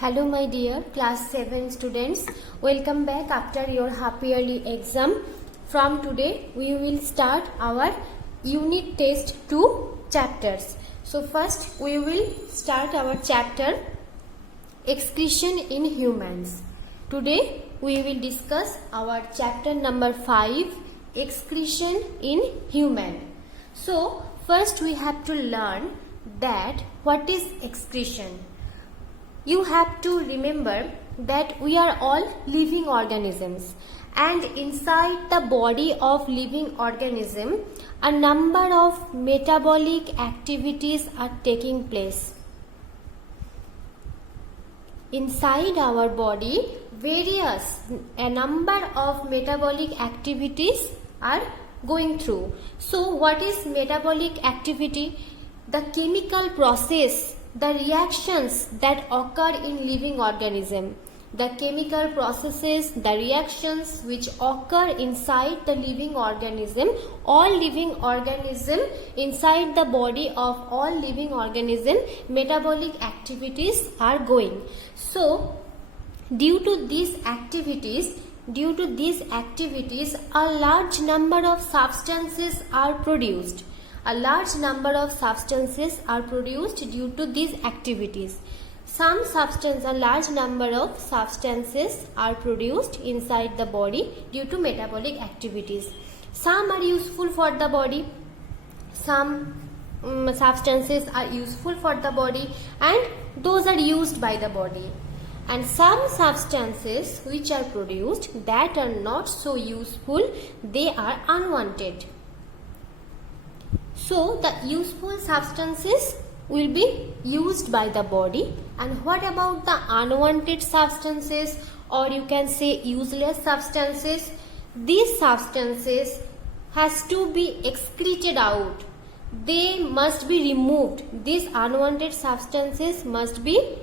Hello my dear class 7 students, welcome back after your half yearly exam. From today we will start our unit test 2 chapters. So first we will start our chapter excretion in humans. Today we will discuss our chapter number 5 excretion in human. So first we have to learn that what is excretion. You have to remember that we are all living organisms, and inside the body of living organism a number of metabolic activities are taking place. Inside our body a number of metabolic activities are going through. So what is metabolic activity? The chemical process, the reactions that occur in living organism, the chemical processes, the reactions which occur inside the living organism. All living organism, inside the body of all living organism, metabolic activities are going. So due to these activities, a large number of substances are produced. A large number of substances are produced due to these activities. A large number of substances are produced inside the body due to metabolic activities. Some are useful for the body, some substances are useful for the body and those are used by the body. And some substances which are produced that are not so useful, they are unwanted. So the useful substances will be used by the body, and what about the unwanted substances, or you can say useless substances? These substances has to be excreted out. They must be removed. These unwanted substances must be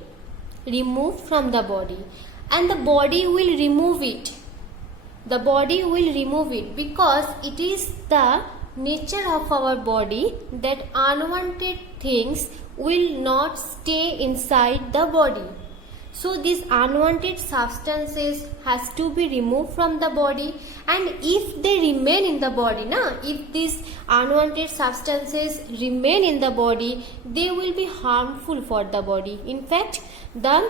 removed from the body, and the body will remove it. The body will remove it because it is the nature of our body that unwanted things will not stay inside the body. So these unwanted substances has to be removed from the body, and if they remain in the body, if these unwanted substances remain in the body, they will be harmful for the body. In fact, the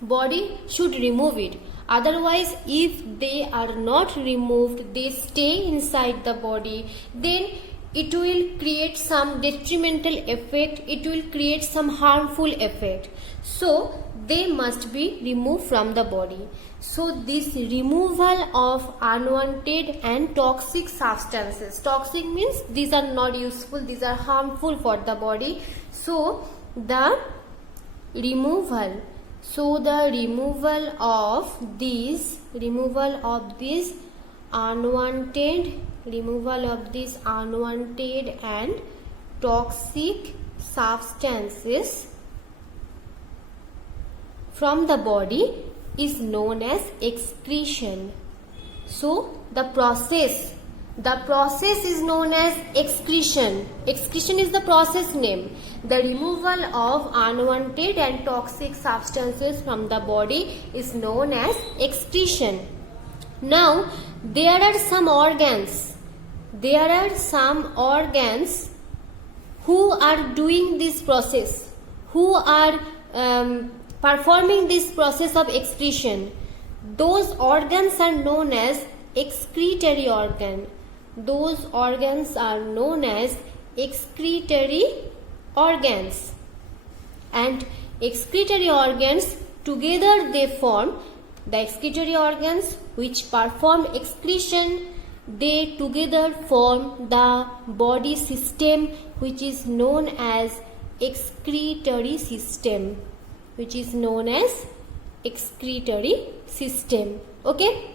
body should remove it. Otherwise, if they are not removed, they stay inside the body, then it will create some detrimental effect, it will create some harmful effect. So they must be removed from the body. So this removal of unwanted and toxic substances, toxic means these are not useful, these are harmful for the body. So the removal of these unwanted and toxic substances from the body is known as excretion. So the process is known as excretion. Excretion is the process name. The removal of unwanted and toxic substances from the body is known as excretion. Now, there are some organs who are doing this process, who are performing this process of excretion. Those organs are known as excretory organ. Those organs are known as excretory organs, and excretory organs together they form the excretory organs which perform excretion. They together form the body system which is known as excretory system, Okay.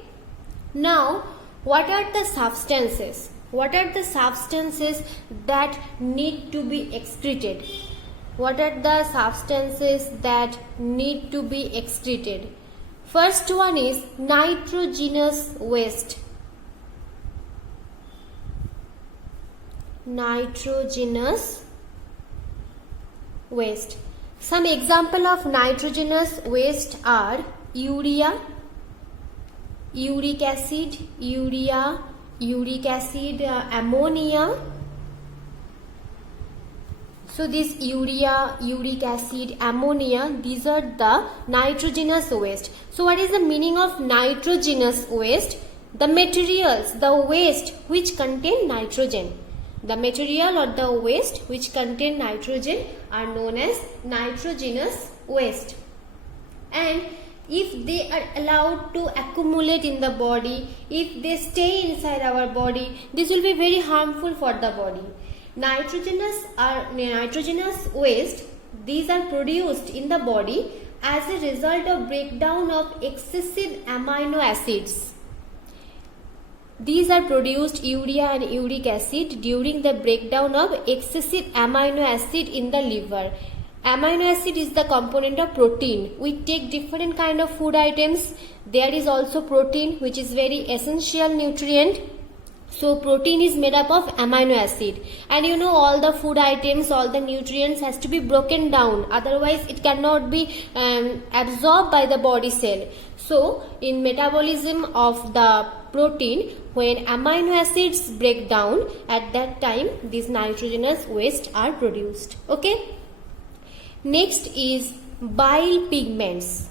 Now, what are the substances? What are the substances that need to be excreted? First one is nitrogenous waste. Some example of nitrogenous waste are urea, uric acid, ammonia. So this urea, uric acid, ammonia, these are the nitrogenous waste. So what is the meaning of nitrogenous waste? The materials, the waste which contain nitrogen. The material or the waste which contain nitrogen are known as nitrogenous waste. And if they are allowed to accumulate in the body, if they stay inside our body, this will be very harmful for the body. Nitrogenous waste, these are produced in the body as a result of breakdown of excessive amino acids. These are produced, urea and uric acid, during the breakdown of excessive amino acid in the liver. Amino acid is the component of protein. We take different kind of food items. There is also protein, which is very essential nutrient. So protein is made up of amino acid, and you know all the food items, all the nutrients has to be broken down, otherwise it cannot be absorbed by the body cell. So in metabolism of the protein, when amino acids break down, at that time these nitrogenous waste are produced. Okay. Next is bile pigments.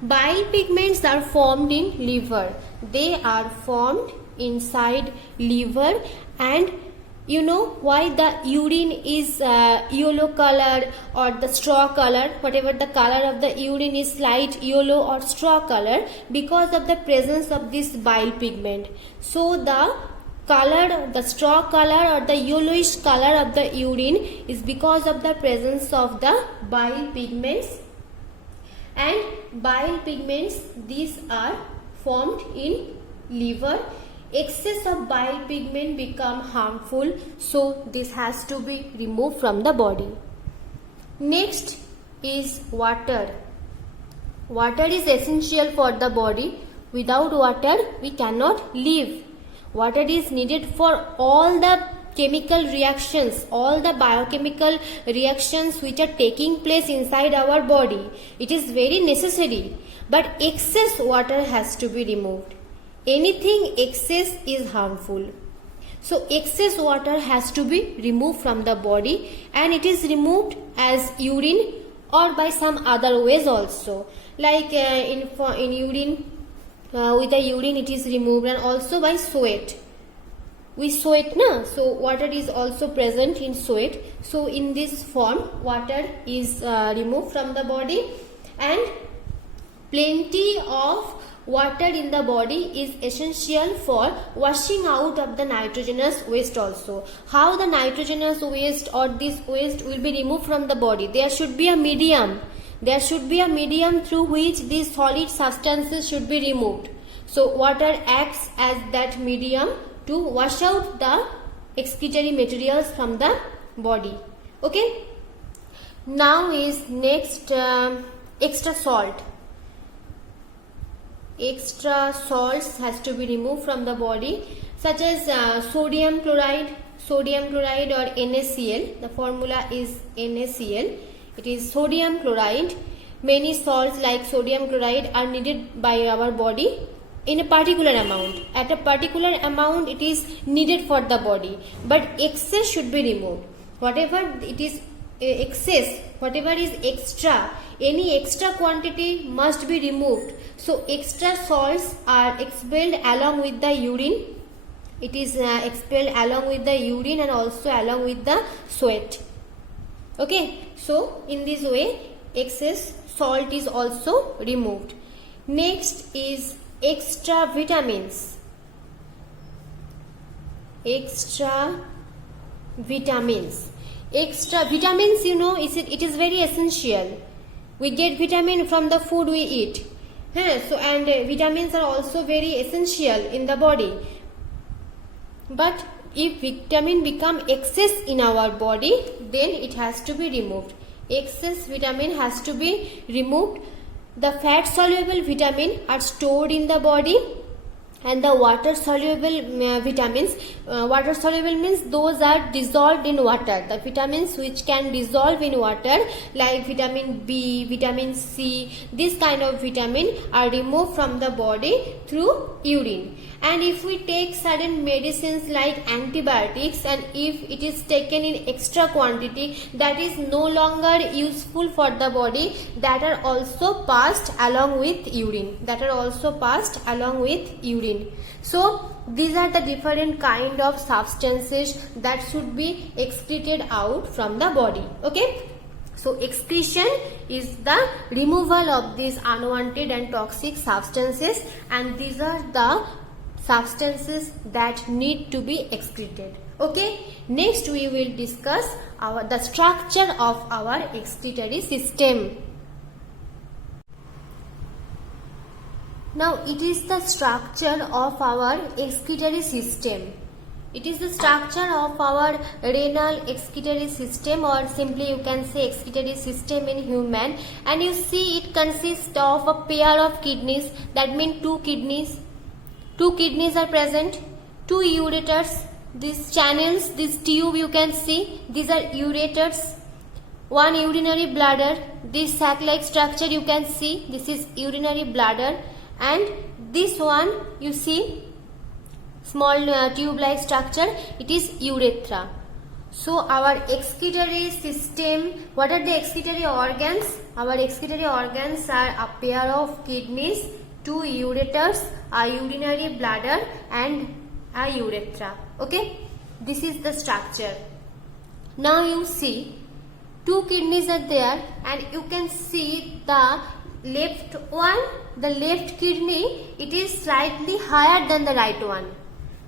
Bile pigments are formed in liver. They are formed inside liver, and you know why the urine is yellow color or the straw color, whatever the color of the urine is light yellow or straw color, because of the presence of this bile pigment. So the color, the straw color or the yellowish color of the urine is because of the presence of the bile pigments. And bile pigments, these are formed in liver. Excess of bile pigment become harmful, so this has to be removed from the body. Next is water. Water is essential for the body. Without water we cannot live. Water is needed for all the chemical reactions, all the biochemical reactions which are taking place inside our body. It is very necessary, but excess water has to be removed. Anything excess is harmful. So excess water has to be removed from the body, and it is removed as urine or by some other ways also. Like in urine, with the urine it is removed, and also by sweat. We sweat, na? So water is also present in sweat. So in this form, water is removed from the body, and plenty of water in the body is essential for washing out of the nitrogenous waste also. How the nitrogenous waste or this waste will be removed from the body? There should be a medium. There should be a medium through which these solid substances should be removed. So water acts as that medium to wash out the excretory materials from the body. Okay. Now is next extra salt. Extra salts has to be removed from the body, such as sodium chloride or NaCl. The formula is NaCl. It is sodium chloride. Many salts like sodium chloride are needed by our body in a particular amount. At a particular amount it is needed for the body, but excess should be removed. Whatever it is excess, whatever is extra, any extra quantity must be removed. So extra salts are expelled along with the urine. It is expelled along with the urine and also along with the sweat. Okay, so in this way excess salt is also removed. Next is extra vitamins. Extra vitamins, you know, it is very essential. We get vitamin from the food we eat. So and vitamins are also very essential in the body. But if vitamin become excess in our body, then it has to be removed. Excess vitamin has to be removed. The fat soluble vitamin are stored in the body, And the water soluble vitamins, water soluble means those are dissolved in water. The vitamins which can dissolve in water, like vitamin B, vitamin C, this kind of vitamin are removed from the body through urine. And if we take certain medicines like antibiotics, and if it is taken in extra quantity, that is no longer useful for the body, that are also passed along with urine, So these are the different kind of substances that should be excreted out from the body. Okay, so excretion is the removal of these unwanted and toxic substances, and these are the substances that need to be excreted. Okay, next we will discuss the structure of our excretory system. Now it is the structure of our excretory system. It is the structure of our renal excretory system, or simply you can say excretory system in human. And you see it consists of a pair of kidneys, that means two kidneys. Two kidneys are present, two ureters, these channels, this tube you can see, these are ureters, one urinary bladder, this sac-like structure you can see, this is urinary bladder, and this one you see, small tube-like structure, it is urethra. So our excretory system, what are the excretory organs? Our excretory organs are a pair of kidneys, two ureters, a urinary bladder, and a urethra. Okay, this is the structure. Now you see two kidneys are there, and you can see the left one, the left kidney, it is slightly higher than the right one.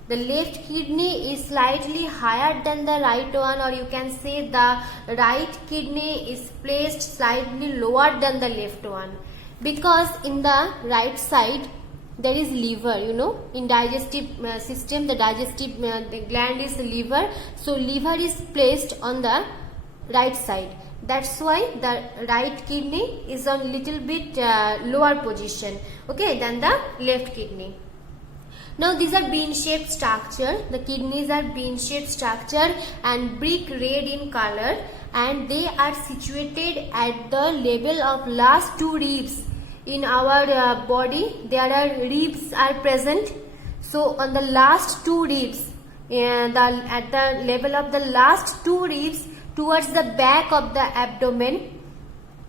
The left kidney is slightly higher than the right one, or you can say the right kidney is placed slightly lower than the left one. Because in the right side there is liver, in digestive system, the digestive the gland is liver, so liver is placed on the right side. That's why the right kidney is on little bit lower position, okay, than the left kidney. Now these are bean-shaped structure. The kidneys are bean-shaped structure and brick red in color, and they are situated at the level of last two ribs. In our body there are ribs are present, so on the last two ribs, at the level of the last two ribs, towards the back of the abdomen,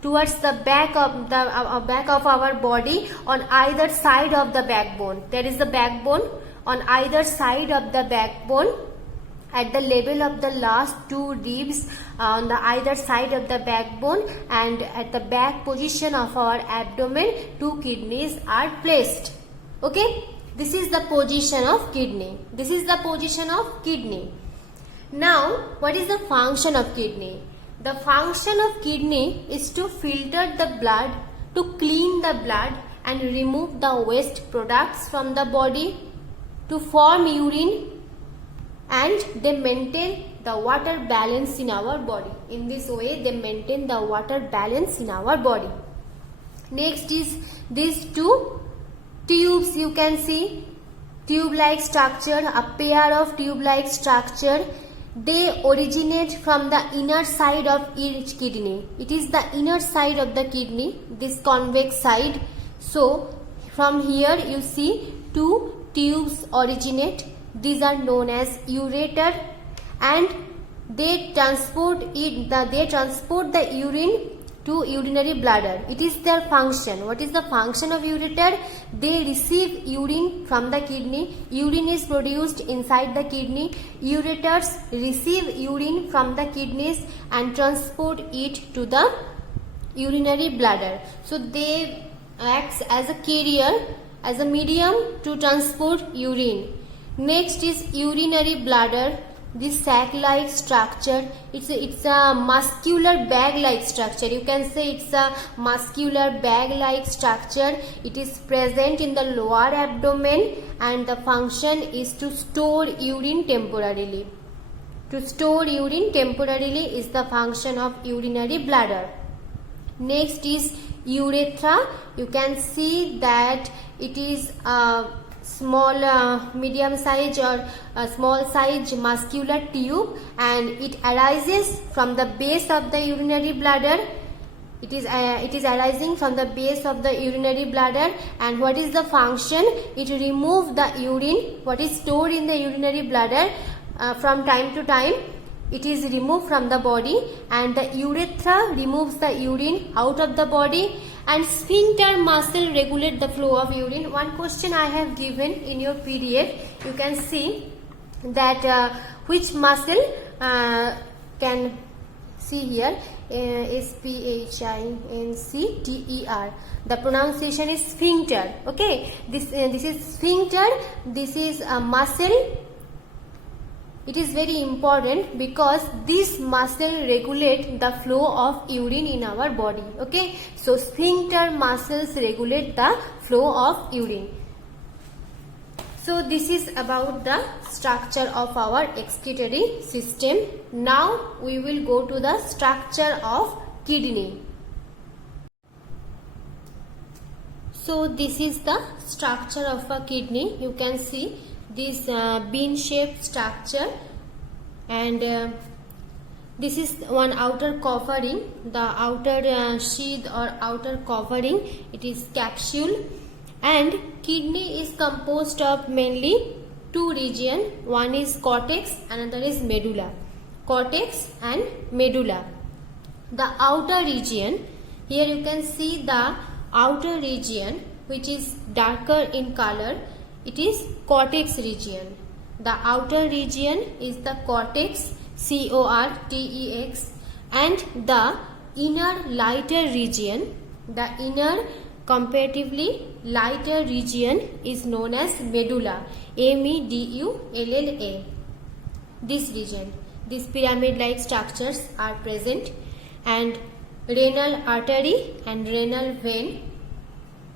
towards the back of our body, on either side of the backbone, there is the backbone, on either side of the backbone, at the level of the last two ribs, on the either side of the backbone, and at the back position of our abdomen, two kidneys are placed. Okay, this is the position of kidney. Now what is the function of kidney? The function of kidney is to filter the blood, to clean the blood and remove the waste products from the body, to form urine, and they maintain the water balance in our body. In this way they maintain the water balance in our body. Next is these two tubes you can see, tube-like structure, a pair of tube-like structure. They originate from the inner side of each kidney. It is the inner side of the kidney, this convex side. So from here you see two tubes originate. These are known as ureter, and they transport the urine to urinary bladder. It is their function. What is the function of ureter? They receive urine from the kidney. Urine is produced inside the kidney. Ureters receive urine from the kidneys and transport it to the urinary bladder. So they act as a carrier, as a medium to transport urine. Next is urinary bladder. This sac-like structure, it's a muscular bag-like structure. You can say it's a muscular bag-like structure. It is present in the lower abdomen, and the function is to store urine temporarily. To store urine temporarily is the function of urinary bladder. Next is urethra. You can see that it is a medium size or small size muscular tube, and it arises from the base of the urinary bladder. It is arising from the base of the urinary bladder. And what is the function? It removes the urine what is stored in the urinary bladder from time to time. It is removed from the body, and the urethra removes the urine out of the body, and sphincter muscle regulate the flow of urine. One question I have given in your period, you can see that which muscle can see here, sphincter. The pronunciation is sphincter. Okay, this is sphincter. This is a muscle. It is very important because this muscle regulate the flow of urine in our body. Okay, so sphincter muscles regulate the flow of urine. So this is about the structure of our excretory system. Now we will go to the structure of kidney. So this is the structure of a kidney. You can see this bean shaped structure, and this is one outer covering, the outer sheath or outer covering. It is capsule, and kidney is composed of mainly two regions. One is cortex, another is medulla. Cortex and medulla. The outer region, here you can see the outer region which is darker in color. It is cortex region. The outer region is the cortex, cortex, and the inner lighter region, the inner comparatively lighter region is known as medulla, medulla. This region, these pyramid-like structures are present, and renal artery and renal vein,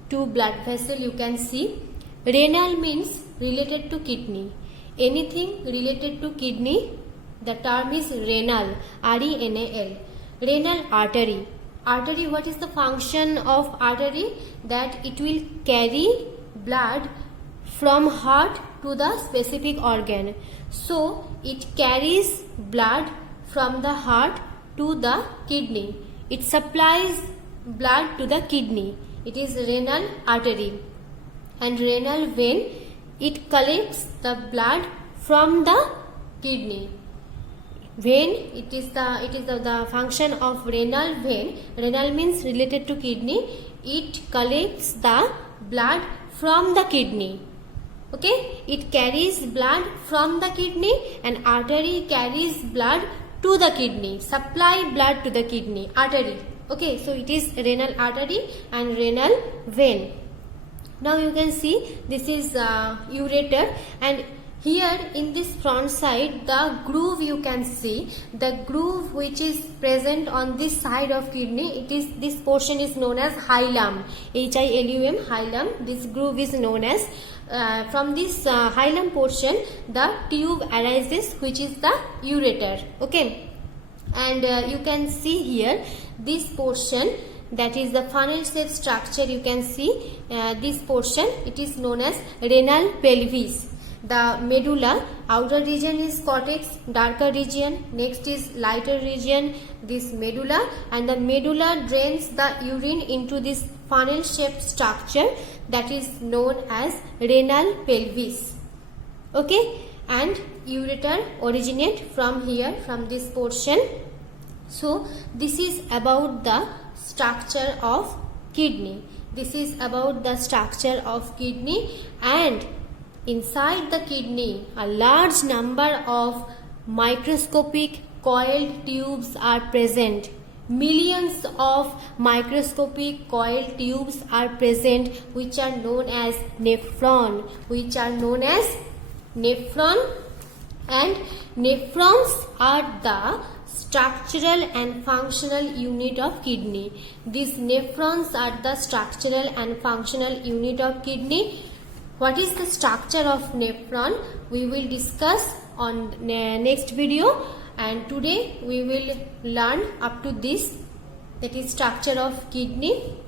two blood vessels you can see. Renal means related to kidney. Anything related to kidney, the term is renal, R-E-N-A-L. Renal artery. Artery, what is the function of artery? That it will carry blood from heart to the specific organ. So it carries blood from the heart to the kidney. It supplies blood to the kidney. It is renal artery. And renal vein, it collects the blood from the kidney. Vein, it is the function of renal vein. Renal means related to kidney. It collects the blood from the kidney. Okay, it carries blood from the kidney, and artery carries blood to the kidney. Supply blood to the kidney. Artery. Okay, so it is renal artery and renal vein. Now you can see this is ureter, and here in this front side, the groove you can see, the groove which is present on this side of kidney, this portion is known as hilum, H-I-L-U-M, hilum. This groove is known as, from this hilum portion, the tube arises which is the ureter. Okay, and you can see here this portion, that is the funnel shaped structure. You can see this portion, it is known as renal pelvis. The medulla, outer region is cortex, darker region, next is lighter region, this medulla, and the medulla drains the urine into this funnel shaped structure that is known as renal pelvis. Okay, and ureter originate from here, from this portion. So this is about the structure of kidney. This is about the structure of kidney, and inside the kidney a large number of microscopic coiled tubes are present. Millions of microscopic coiled tubes are present which are known as nephron, and nephrons are the structural and functional unit of kidney. These nephrons are the structural and functional unit of kidney. What is the structure of nephron? We will discuss on next video, and today we will learn up to this, that is structure of kidney.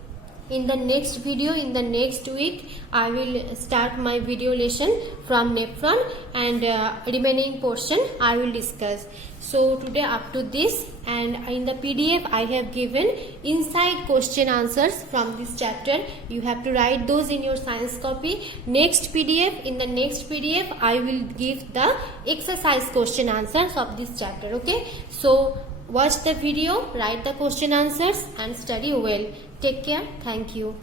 in the next video, in the next week, I will start my video lesson from nephron, and remaining portion I will discuss. So today up to this, and in the PDF I have given inside question answers from this chapter. You have to write those in your science copy. Next PDF, in the next PDF I will give the exercise question answers of this chapter. Okay, so watch the video, write the question answers and study well. Take care. Thank you.